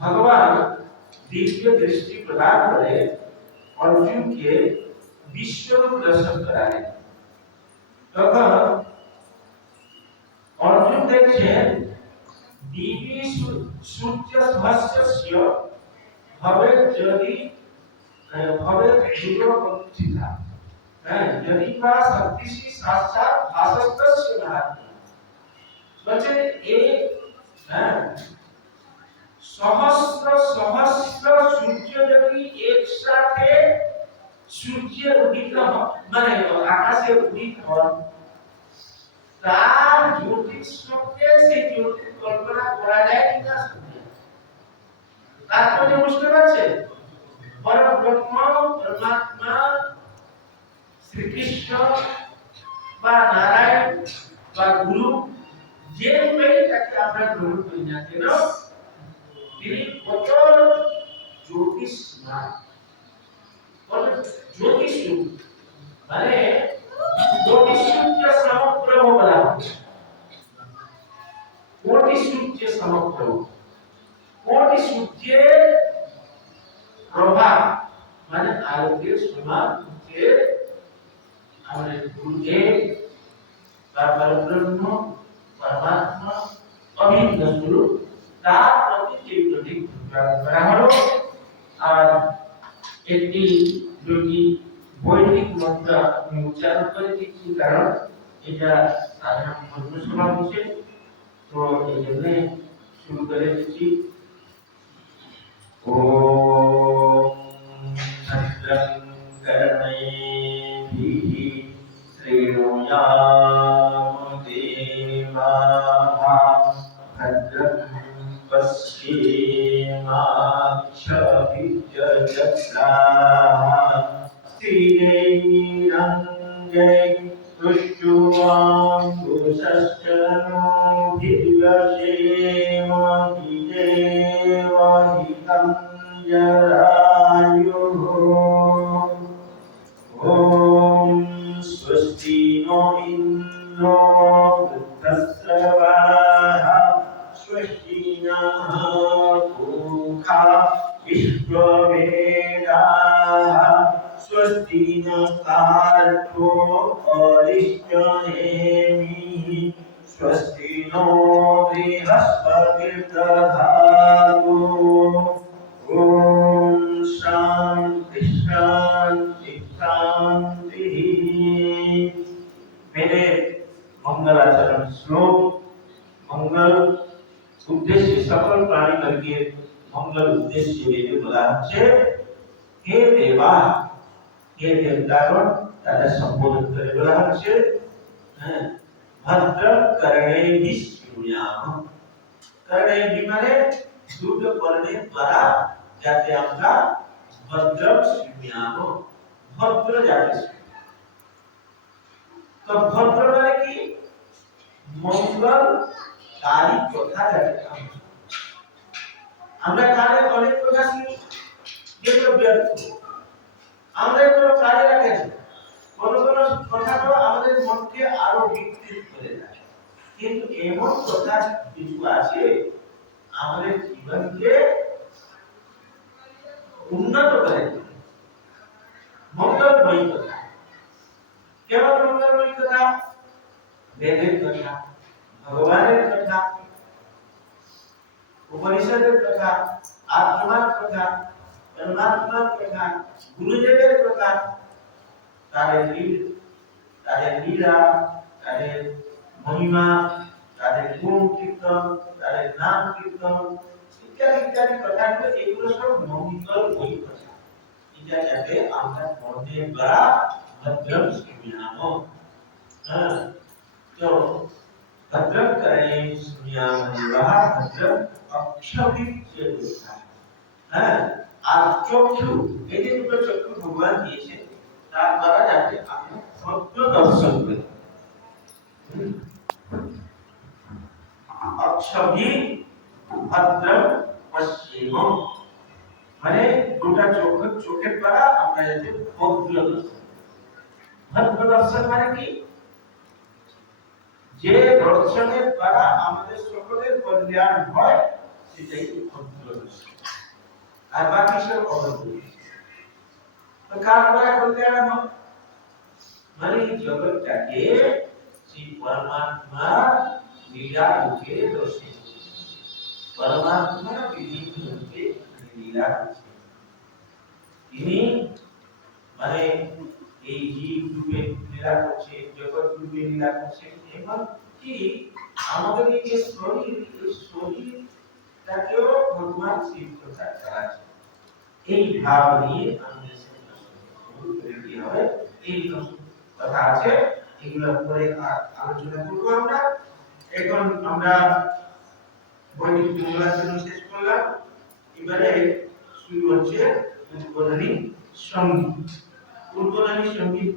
भगवान दिव्य दृष्टि प्रदान करे अर्जुन के विश्व दर्शन कराए। तथा अर्जुन देखे, दिव्य सूर्य भस्य भवे यदि भवे जीव प्रतिष्ठा यदि वा शक्तिशी साक्षात भासस्तस्य महात्मा। বলছে এই হ্যাঁ সহস্র সহস্র সূর্য যদি একসাথে সূর্যের উদিত মানে আকাশে উদিত হন। তার সঙ্গে সেই জ্যোতির কল্পনা করা যায় কিনা তারপরে বুঝতে পারছে? পরব্রহ্ম পরমাত্মা, শ্রীকৃষ্ণ বা নারায়ণ বা গুরু যে রূপেই তাকে আমরা গ্রহণ করি না কেন? তিনি কত জ্যোতিষমান কত জ্যোতিষী মানে জ্যোতিষূর্য সমগ্র বলা কোটি সূর্য সমগ্র। কোটি সূর্যের প্রভাব মানে সমান আমাদের গুরুদেব বা পরব্রহ্ম পরমাত্মা অভিন্ন স্বরূপ তার প্রতি সেই প্রতীক প্রদান করা হলো আর একটি দুটি বৈদিক মন্ত্র আমি উচ্চারণ করে দিচ্ছি কারণ এটা সাধারণ ধর্মসভা হচ্ছে তো এই জন্য শুরু করে দিচ্ছি ॐ जरायुः ॐ स्वस्ति नो मेघाः स्वस्ति न कार्को अरिष्टनेमिः स्वस्ति नो बृहस्पतिर्दधातु। ॐ शान्ति शान्ति, शान्तिः। मेरे मंगलाचरण श्लोक, मंगल उद्देश्य सफल प्राणी करके মঙ্গল উদ্দেশ্যে বেদে বলা হচ্ছে, হে দেবা, হে দেবতাগণ তাদের সম্বোধন করে বলা হচ্ছে হ্যাঁ ভদ্র করণে বিষ্ণুয়াম করণে মানে দুটো কর্ণের দ্বারা যাতে আমরা ভদ্র শুনিয়াম ভদ্র যাতে তো ভদ্র মানে কি মঙ্গল, কালী কথা যাতে আমরা। আমরা কানে অনেক কথা যেগুলো ব্যর্থ আমরা কোনো কাজে রাখে না। কোন কোন কথা তো আমাদের মনকে আরও বিকৃত করে দেয়। কিন্তু এমন কথা কিছু আছে, আমাদের জীবনকে উন্নত করে মঙ্গলময়ী কথা। কেমন মঙ্গলময়ী কথা? বেদের কথা, ভগবানের কথা উপনিষদের কথা আত্মার কথা পরমাত্মার কথা গুরুদেবের কথা তাদের লীল, তাদের লীলা, তাদের মহিমা, তাদের গুণ কীর্তন, তাদের নাম কীর্তন, ইত্যাদি ইত্যাদি কথাগুলো এগুলো সব মঙ্গল বই কথা এটা যাতে আমরা মনের দ্বারা ভদ্রম শুনিয়াম হ্যাঁ তো ভদ্রম করে শুনিয়াম বিবাহ ভদ্রম অক্ষবিচ্য হ্যাঁ আর চক্ষু এই যে দুটো চক্ষু ভগবান দিয়েছে তার দ্বারা যাতে আমরা সত্য দর্শন করি হুম। অক্ষভি ভদ্রম পশ্চিম মানে দুটা চোখ চোখের দ্বারা আমরা যাতে ভদ্র দর্শন ভদ্র দর্শন মানে কি যে দর্শনের দ্বারা আমাদের সকলের কল্যাণ হয়, সেটাই আর বাকি সব তো কার দ্বারা কল্যাণ হয়? মানে জগৎটাকে শ্রী পরমাত্মা লীলা রূপে দর্শিত পরমাত্মা বিভিন্ন রূপে লীলা তিনি মানে এই জীব রূপে লীলা করছে, জগৎ লীলা করছে এবং কি? আমাদের এই যে শরীর, এই শরীরটাকেও ভগবান সিদ্ধ চালাচ্ছে এই ভাব নিয়ে আমাদের কি হবে? এই কথা আছে, এগুলো পরে আলোচনা করব আমরা। এখন আমরা বৈদিক মঙ্গলাচরণ শেষ করলাম। এবারে শুরু হচ্ছে উদ্বোধনী সংগীত। উদ্বোধনী সংগীত